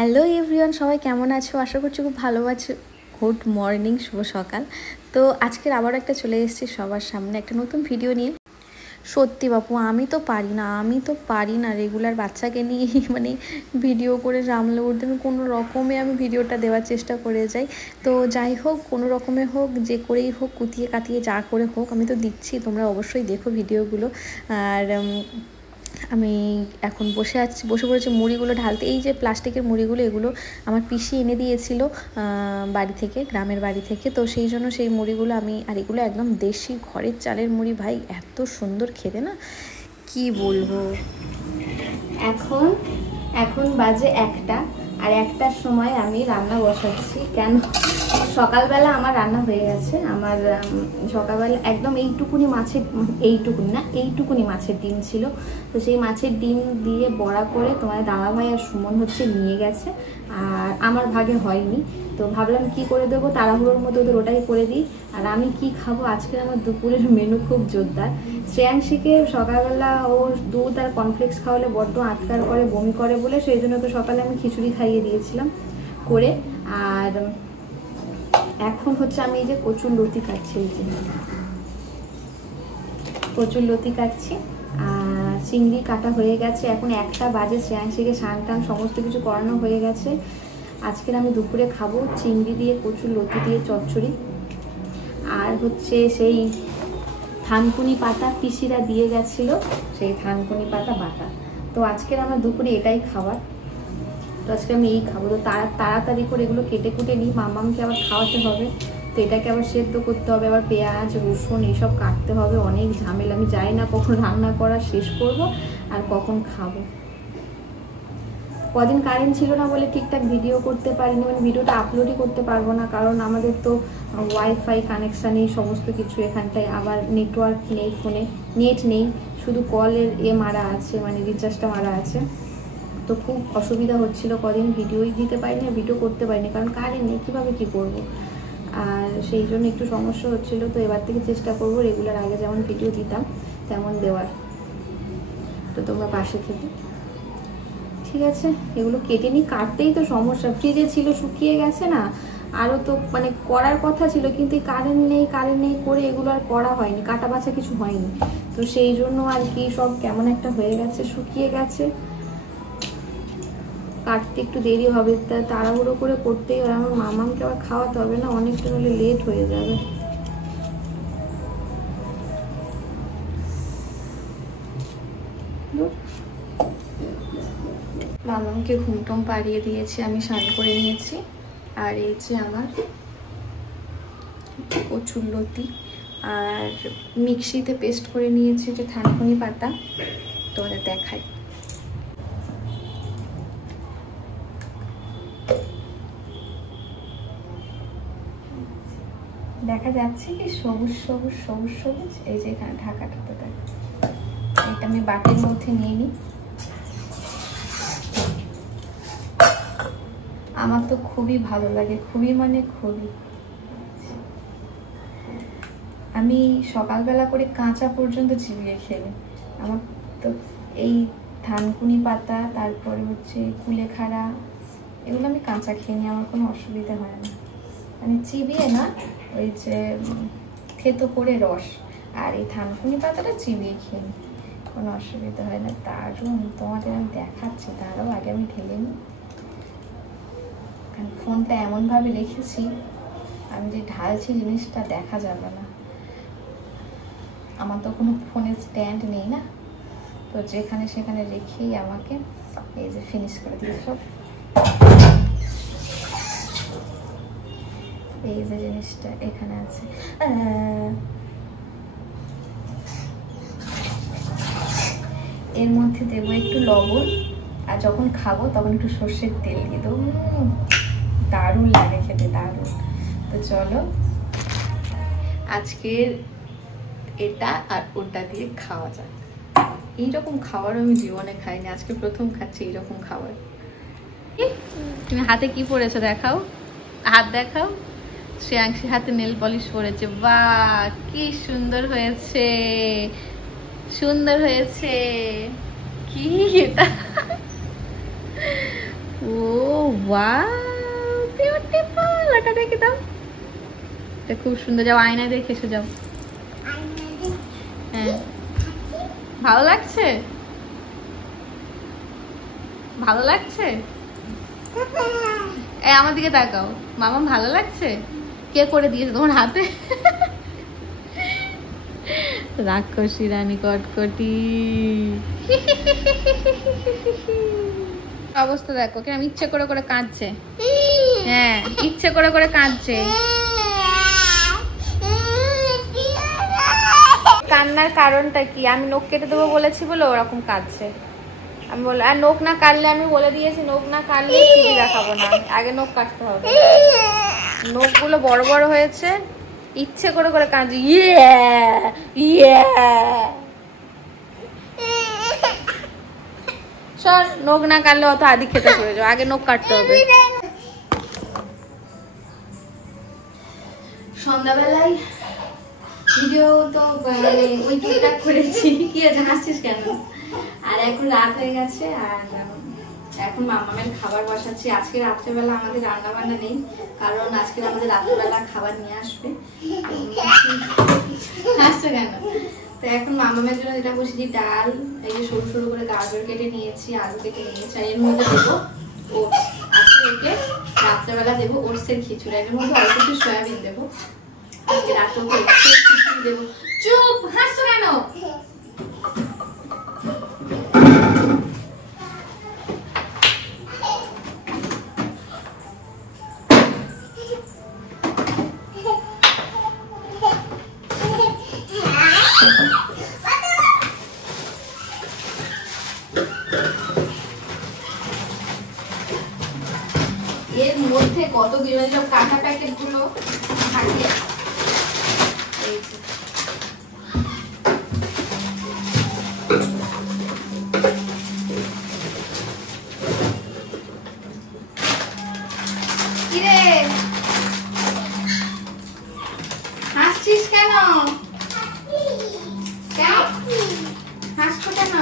Hello everyone, সবাই কেমন আছো? আশা করছি খুব ভালো আছো। গুড মর্নিং, শুভ সকাল। তো আজকের আবার একটা চলে এসেছি সবার সামনে একটা নতুন ভিডিও নিয়ে। সত্যি বাপু, আমি তো পারি না রেগুলার বাচ্চাকে নিয়ে মানে ভিডিও করে সামলে উঠতে। কোনো রকমে আমি ভিডিওটা দেওয়ার চেষ্টা করে যাই। তো যাই হোক, কোনো রকমে হোক, যে করেই হোক, কুতিয়ে কাটিয়ে যা করে হোক, আমি তো দিচ্ছি। তোমরা অবশ্যই দেখো ভিডিওগুলো। আর আমি এখন বসে পড়েছি মুড়িগুলো ঢালতে। এই যে প্লাস্টিকের মুড়িগুলো, এগুলো আমার পিসি এনে দিয়েছিল বাড়ি থেকে, গ্রামের বাড়ি থেকে। তো সেই জন্য সেই মুড়িগুলো আর এগুলো একদম দেশি ঘরের চালের মুড়ি। ভাই এত সুন্দর খেতে না, কি বলবো। এখন বাজে 1টা, আর 1টার সময় আমি রান্না বসাচ্ছি। কেন? সকালবেলা আমার রান্না হয়ে গেছে। আমার সকালবেলা একদম এইটুকুনি মাছের ডিম ছিল। তো সেই মাছের ডিম দিয়ে বড়া করে তোমার দাদাভাই আর সুমন নিয়ে গেছে, আর আমার ভাগে হয়নি। তো ভাবলাম কি করে দেবো, তাড়াহুড়োর মধ্যে ওদের ওটাই করে দিই। আর আমি কি খাবো আজকে? আমার দুপুরের মেনু খুব জোরদার। শ্রেয়াংশীকে সকালবেলা ও দুধ আর কর্নফ্লেক্স খাওয়ালে বড্ড আটকার করে, বমি করে বলে, সেই জন্য তো সকালে আমি খিচুড়ি খাইয়ে দিয়েছিলাম করে। আর এখন আমি এই যে কচুর লতি কাটছি, আর চিংড়ি কাটা হয়ে গেছে। এখন 1টা বাজে, শ্রেয়াংশীকে স্নান টান সমস্ত কিছু করানো হয়ে গেছে। আজকের আমি দুপুরে খাবো চিংড়ি দিয়ে কচুর লতি দিয়ে চচ্চড়ি, আর সেই থানকুনি পাতা পিসিরা দিয়ে গেছিলো, সেই থানকুনি পাতা বাটা। তো আজকের আমার দুপুরে এটাই খাবার। তো আজকে আমি এই খাবো। তো তাড়াতাড়ি করে এগুলো কেটে কুটে নিই, মামামকে আবার খাওয়াতে হবে। তো এটাকে আবার সেদ্ধ করতে হবে, আবার পেঁয়াজ রসুন এইসব কাটতে হবে, অনেক ঝামেলা। আমি জানি না কখন রান্না করা শেষ করব আর কখন খাবো। কদিন কারেন্ট ছিল না বলে ঠিকঠাক ভিডিও করতে পারিনি, মানে ভিডিওটা আপলোডই করতে পারবো না, কারণ আমাদের তো ওয়াইফাই কানেকশান এই সমস্ত কিছু এখানটায়। আবার নেটওয়ার্ক নেই, ফোনে নেট নেই, শুধু কলের মারা আছে, মানে রিচার্জটা মারা আছে। তো খুব অসুবিধা হচ্ছিল, কদিন ভিডিওই দিতে পারিনি, ভিডিও করতে পারিনি, কারণ কারেন্ট নেই, কীভাবে কী করবো। আর সেই জন্য একটু সমস্যা হচ্ছিলো। তো এবার থেকে চেষ্টা করবো রেগুলার আগে যেমন ভিডিও দিতাম তেমন দেওয়ার। তো তোমরা পাশে থেকে, ঠিক আছে? এগুলো কেটে নিই, কাটতেই তো সমস্যা। ফ্রিজে ছিল, শুকিয়ে গেছে না, আরও তো মানে করার কথা ছিল, কিন্তু কারেন্ট নেই করে এগুলো আর করা হয়নি, কাটা বাছা কিছু হয়নি। তো সেই জন্য আর কি সব কেমন একটা হয়ে গেছে, শুকিয়ে গেছে, কাটতে একটু দেরি হবে। তাড়াহুড়ো করে করতেই হয়, আমার মামামকে আবার খাওয়াতে হবে না, অনেকটা হলে লেট হয়ে যাবে। মামামকে ঘুমটুম পাড়িয়ে দিয়েছি, আমি স্নান করে নিয়েছি। আর এই যে আমার কচুর লতি, আর মিক্সিতে পেস্ট করে নিয়েছি যে থানকুনি পাতা, তোমাদের দেখাই। দেখা যাচ্ছে কি সবুজ সবুজ সবুজ সবুজ, এই যে এখানে ঢাকাটাতে দেখ। এটা আমি বাটির মধ্যে নিয়ে নিই। আমার তো খুবই ভালো লাগে, খুবই মানে খুবই। আমি সকালবেলা করে কাঁচা পর্যন্ত চিবিয়ে খেলি। আমার তো এই থানকুনি পাতা, তারপরে কুলেখাড়া, এগুলো আমি কাঁচা খেয়ে নিই, আমার কোনো অসুবিধা হয় না। মানে চিবিয়ে না, ওই যে থেতো করে রস, আর এই থানকুনি পাতাটা চিবিয়ে খেয়ে নিই, কোনো অসুবিধা হয় না। দারুণ, তোমাদের আমি দেখাচ্ছি, তারও আগে আমি ঢেলে নিই। কারণ ফোনটা এমনভাবে রেখেছি, আমি যে ঢালছি জিনিসটা দেখা যাবে না। আমার তো কোনো ফোনের স্ট্যান্ড নেই না, তো যেখানে সেখানে রেখেই আমাকে এই যে ফিনিশ করে দিয়ে সব। এই যে জিনিসটা এখানে আছে, এর মধ্যে দেবো একটু লবণ, আর যখন খাবো তখন একটু সর্ষের তেল দিয়ে দেবো। দারুণ লাগে খেতে, দারুণ। তো চলো আজকের এটা আর ওটা দিয়ে খাওয়া যায়। এইরকম খাবার আমি জীবনে খাইনি, আজকে প্রথম খাচ্ছি এইরকম খাবার। তুমি হাতে কি পরেছো দেখাও, হাত দেখাও। শ্রেয়াংশী হাতে নেল পলিশ পরেছে, বাহ কি সুন্দর হয়েছে, সুন্দর হয়েছে। কি এটা? ও ওয়াও বিউটিফুল, এটা দেখে দাও, এটা খুব সুন্দর। যাও আয়নায় দেখে এসে যাও। হ্যাঁ ভালো লাগছে, ভালো লাগছে। এই আমার দিকে তাকাও, মামা ভালো লাগছে? কে করে দিয়েছে তোমার হাতে? রাক্ষসী রানী কটকটি। অবস্থা দেখো, কেন ইচ্ছে করে করে কাঁদছে। হ্যাঁ ইচ্ছে করে করে কাঁদছে। কান্নার কারণটা কি? আমি নখ কেটে দেবো বলেছি বলে ওরকম কাঁদছে। আমি বল, আর নখ না কাটলে, আমি বলে দিয়েছি নখ না কাটলে টিভি দেখাবো না, আগে নখ কাটতে হবে। নখগুলো বড় বড় হয়েছে, ইচ্ছে করে করে কাঁদছে। ইয়ে ইয়ে সর, নখ না কাটলে অত আদি খেতে পড়ে যাও, আগে নখ কাটতে হবে। সন্ধ্যাবেলায় ভিডিও তো ওই টুকটাক করেছি। কি আছে, হাসছিস কেন? আর এখন রাত হয়ে গেছে, আর এখন মামামের খাবার বসাচ্ছি। আজকে রাত্রেবেলা আমাদের রান্না বান্না নেই, কারণ আজকে আমাদের রাত্রেবেলা খাবার নিয়ে আসবে। হাসছো কেন? তো এখন মামামের জন্য যেটা বসেছি, ডাল, এই যে সরু সরু করে গাজর কেটে নিয়েছি, আলু কেটে নিয়েছি, আর এর মধ্যে দেবো ওটস। আজকে ওকে রাত্রেবেলা দেবো ওটসের খিচুড়ি, এর মধ্যে অল্প একটু সয়াবিন দেবো। আজকে রাতে ওকে ওটসের খিচুড়ি দেবো। চুপ, হাসছো কেন? এর মধ্যে কত বিরিয়ানি সব কাঁচা প্যাকেট গুলো থাকে। কিরে হাসছিস কেন? হাসছো কেন?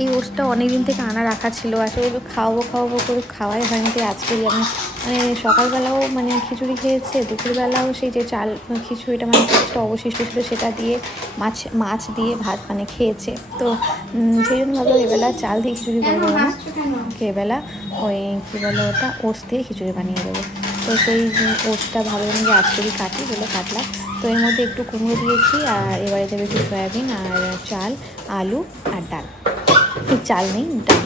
এই ওটসটা অনেকদিন থেকে আনা রাখা ছিল, আসলে খাওয়াবো খাওয়াবো করে খাওয়াই হয়নি। আজকেই আমি মানে সকালবেলাও মানে খিচুড়ি খেয়েছে, দুপুরবেলাও সেই যে চাল খিচুড়িটা মানে ওটসটা অবশিষ্ট ছিল সেটা দিয়ে মাছ দিয়ে ভাত মানে খেয়েছে। তো সেই জন্য ভাবলাম এবেলা চাল দিয়ে খিচুড়ি করবো না, এবেলা ওই কী বলে ওটা ওটস দিয়ে খিচুড়ি বানিয়ে দেবো। তো সেই ওটসটা ভাবলাম যে আজকেরই কাটি বলে কাটলাম। তো এর মধ্যে একটু কুমড়ো দিয়েছি, আর এবারে দেবে একটু সয়াবিন আর চাল, আলু আর ডাল। চাল নেই, ডাল,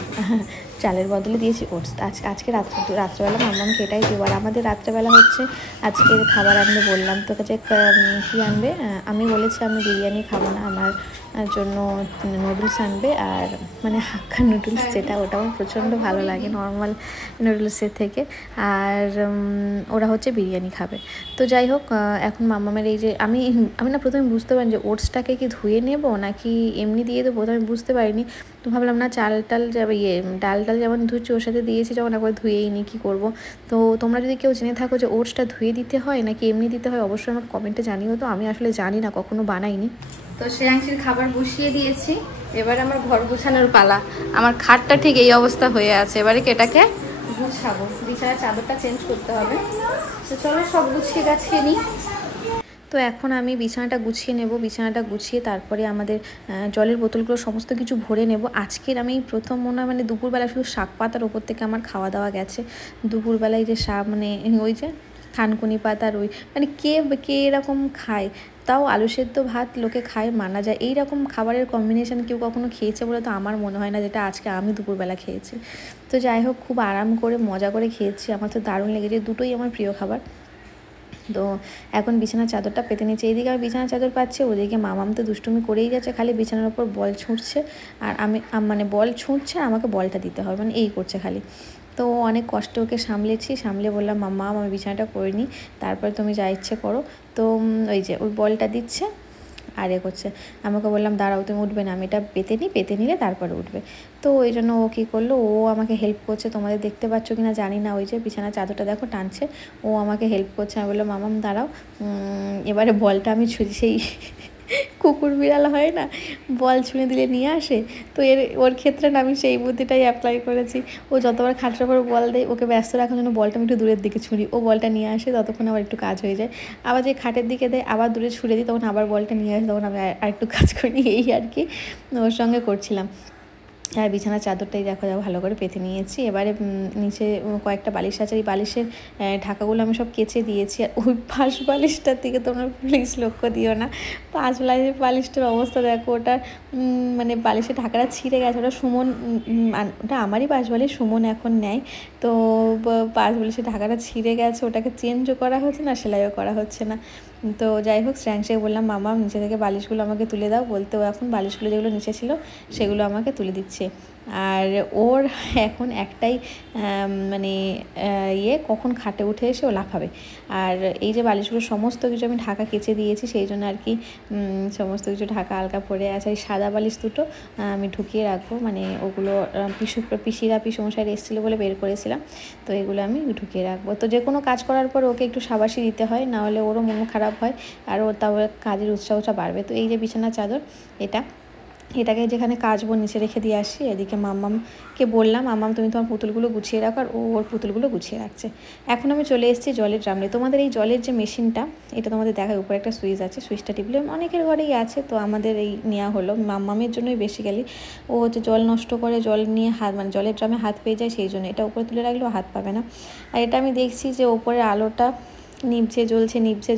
চালের বদলে দিয়েছি ওটস। আজকে রাত্রেবেলা মামামকে এটাই দেবো। আর আমাদের রাত্রেবেলা হচ্ছে আজকের খাবার আনবে বললাম তোকে, যে কী আনবে। আমি বলেছি আমি বিরিয়ানি খাবো না, আমার জন্য নুডলস আনবে, আর মানে হাক্কা নুডলস যেটা, ওটা আমার প্রচণ্ড ভালো লাগে নর্মাল নুডলসের থেকে। আর ওরা হচ্ছে বিরিয়ানি খাবে। তো যাই হোক, এখন মামামের এই যে আমি না প্রথমে বুঝতে পারিনি যে ওটসটাকে কি ধুয়ে নেব নাকি এমনি দিয়ে দেবো, তো আমি বুঝতে পারিনি। তো ভাবলাম না চাল টাল যাবে, ডাল যেমন ধুচ্ছি ওর সাথে দিয়েছি যখন, একবার ধুয়েই নি, কী করবো। তো তোমরা যদি কেউ জেনে থাকো যে ওটসটা ধুয়ে দিতে হয় নাকি এমনি দিতে হয়, অবশ্যই আমাকে কমেন্টে জানিও। তো আমি আসলে জানি না, কখনো বানাইনি। তো শ্রেয়াংশীর খাবার বসিয়ে দিয়েছি, এবার আমার ঘর গুছানোর পালা। আমার খাটটা ঠিক এই অবস্থা হয়ে আছে, এবারে এটাকে গুছাবো, বিছানার চাদরটা চেঞ্জ করতে হবে। তো চলো সব গুছিয়ে গাছিয়ে নিই। তো এখন আমি বিছানাটা গুছিয়ে নেব, বিছানাটা গুছিয়ে তারপরে আমাদের জলের বোতলগুলো সমস্ত কিছু ভরে নেব। আজকের আমি প্রথম মনে হয় মানে দুপুরবেলা শুধু শাক পাতার ওপর থেকে আমার খাওয়া দাওয়া গেছে। দুপুরবেলায় যে শাক মানে ওই যে থানকুনি পাতার ওই মানে কে এরকম খায়, তাও আলু সেদ্ধ ভাত লোকে খায় মানা যায়, এই রকম খাবারের কম্বিনেশান কেউ কখনো খেয়েছে বলে তো আমার মনে হয় না, যেটা আজকে আমি দুপুরবেলা খেয়েছি। তো যাই হোক, খুব আরাম করে মজা করে খেয়েছি, আমার তো দারুণ লেগেছে, দুটোই আমার প্রিয় খাবার। তো এখন বিছানার চাদরটা পেতে নিচ্ছে, এইদিকে আমি বিছানার চাদর পাচ্ছি, ওদিকে মামাম তো দুষ্টুমি করেই যাচ্ছে, খালি বিছানার ওপর বল ছুঁড়ছে, আর আমি মানে বল ছুঁড়ছে আর আমাকে বলটা দিতে হবে, মানে এই করছে খালি। তো অনেক কষ্ট ওকে সামলে বললাম মাম্মা আমি বিছানাটা করে নিই, তারপরে তুমি যা ইচ্ছে করো। তো ওই যে ওই বলটা দিচ্ছে আর এ করছে, আমাকে বললাম দাঁড়াও তুমি উঠবে না, আমি এটা পেতে নিলে তারপরে উঠবে। তো ওই জন্য ও কী করলো, ও আমাকে হেল্প করছে, তোমাদের দেখতে পাচ্ছ কি না জানি না, ওই যে বিছানার চাদরটা দেখো টানছে, ও আমাকে হেল্প করছে। আমি বললাম মামাম দাঁড়াও, এবারে বলটা আমি ছুঁড়ি, সেই কুকুর বিড়াল হয় না, বল ছুঁড়ে দিলে নিয়ে আসে, তো ওর ক্ষেত্রে না আমি সেই বুদ্ধিটাই অ্যাপ্লাই করেছি। ও যতবার খাটের উপর বল দেয়, ওকে ব্যস্ত রাখার জন্য বলটা আমি একটু দূরের দিকে ছুঁড়ি, ও বলটা নিয়ে আসে, ততক্ষণ আবার একটু কাজ হয়ে যায়। আবার যে খাটের দিকে দেয় আবার দূরে ছুঁড়ে দিই, তখন আবার বলটা নিয়ে আসে, তখন আমি আর একটু কাজ করি, এই আর কি ওর সঙ্গে করছিলাম। আর বিছানার চাদরটাই দেখো ভালো করে পেতে নিয়েছি। এবারে নিচে কয়েকটা বালিশ আছে, এই বালিশের ঢাকাগুলো আমি সব কেচে দিয়েছি। আর ওই পাশ বালিশটার দিকে তোমরা প্লিজ লক্ষ্য দিও না, পাশ বালিশটার অবস্থা দেখো, ওটা মানে বালিশের ঢাকাটা ছিঁড়ে গেছে। ওটা সুমন, ওটা আমারই পাশ বালিশ, সুমন এখন নেয়, তো পাশ বালিশের ঢাকাটা ছিঁড়ে গেছে, ওটাকে চেঞ্জও করা হচ্ছে না, সেলাইও করা হচ্ছে না। তো যাই হোক, শ্রেয়াংশকে বললাম মামা নিচে থেকে বালিশগুলো আমাকে তুলে দাও, বলতে ও এখন বালিশগুলো যেগুলো নিচে ছিল সেগুলো আমাকে তুলে দিচ্ছে। আর ওর এখন একটাই মানে কখন খাটে উঠে এসে ও লাফাবে। আর এই যে বালিশগুলো সমস্ত কিছু আমি ঢাকা কেচে দিয়েছি, সেই জন্য আর কি সমস্ত কিছু ঢাকা আলকা পড়ে আছে। এই সাদা বালিশ দুটো আমি ঢুকিয়ে রাখবো, মানে ওগুলো পিসমশাইরা এসেছিলো বলে বের করেছিলাম, তো এগুলো আমি ঢুকিয়ে রাখবো। তো যে কোনো কাজ করার পর ওকে একটু সাবাসি দিতে হয়, নাহলে ওরও মন খারাপ হয়, আর ওর তাও কাজের উৎসাহটা বাড়বে। তো এই যে বিছানার চাদর, এটাকে যেখানে কাচবো নিচে রেখে দিয়ে আসি। এদিকে মাম্মামকে বললাম, মাম্মাম তুমি তোমার পুতুলগুলো গুছিয়ে রাখো, আর ওর পুতুলগুলো গুছিয়ে রাখছে। এখন আমি চলে এসেছি জলের ড্রাম নিয়ে। তোমাদের এই জলের যে মেশিনটা, এটা তোমাদের দেখায়, উপরে একটা সুইচ আছে, সুইচটা টিপলে অনেকের ঘরেই আছে, তো আমাদের এই নেওয়া হলো মাম্মামের জন্যই বেসিক্যালি। ও হচ্ছে জল নষ্ট করে, জল নিয়ে মানে জলের ড্রামে হাত পেয়ে যায়, সেই জন্য এটা উপরে তুলে রাখলেও হাত পাবে না। আর এটা আমি দেখছি যে ওপরের আলোটা নিভছে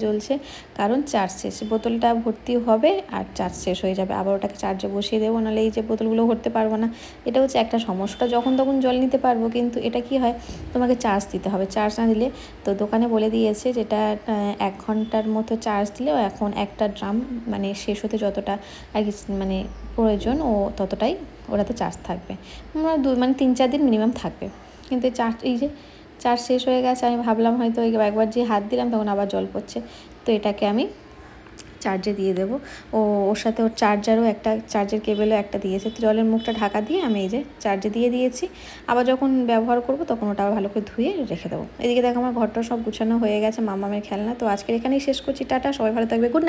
জ্বলছে, কারণ চার্জ শেষ, বোতলটা ভর্তি হবে আর চার্জ শেষ হয়ে যাবে, আবার ওটাকে চার্জে বসিয়ে দেবো, নাহলে এই যে বোতলগুলো ভরতে পারবো না। এটা হচ্ছে একটা সমস্যা, যখন তখন জল নিতে পারবো, কিন্তু এটা কি হয়, তোমাকে চার্জ দিতে হবে, চার্জ না দিলে, তো দোকানে বলে দিয়েছে যেটা 1 ঘন্টার মতো চার্জ দিলেও এখন একটা ড্রাম মানে শেষ হতে যতটা আর কি মানে প্রয়োজন, ও ততটাই ওটাতে চার্জ থাকবে, মানে 3-4 দিন মিনিমাম থাকবে। কিন্তু এই যে চার্জ শেষ হয়ে গেছে, আমি ভাবলাম হয়তো একবার যে হাত দিলাম তখন আবার জল পড়ছে, তো এটাকে আমি চার্জে দিয়ে দেবো। ওর সাথে ওর চার্জারও একটা, চার্জের কেবেলও একটা দিয়েছে, তো জলের মুখটা ঢাকা দিয়ে আমি এই যে চার্জে দিয়ে দিয়েছি। আবার যখন ব্যবহার করব তখন ওটা ভালো করে ধুয়ে রেখে দেবো। এদিকে দেখো আমার ঘরটা সব গুছানো হয়ে গেছে, মামামের খেলনা। তো আজকের এখানেই শেষ করছি, টাটা, সবাই ভালো থাকবে, গুড নাইট।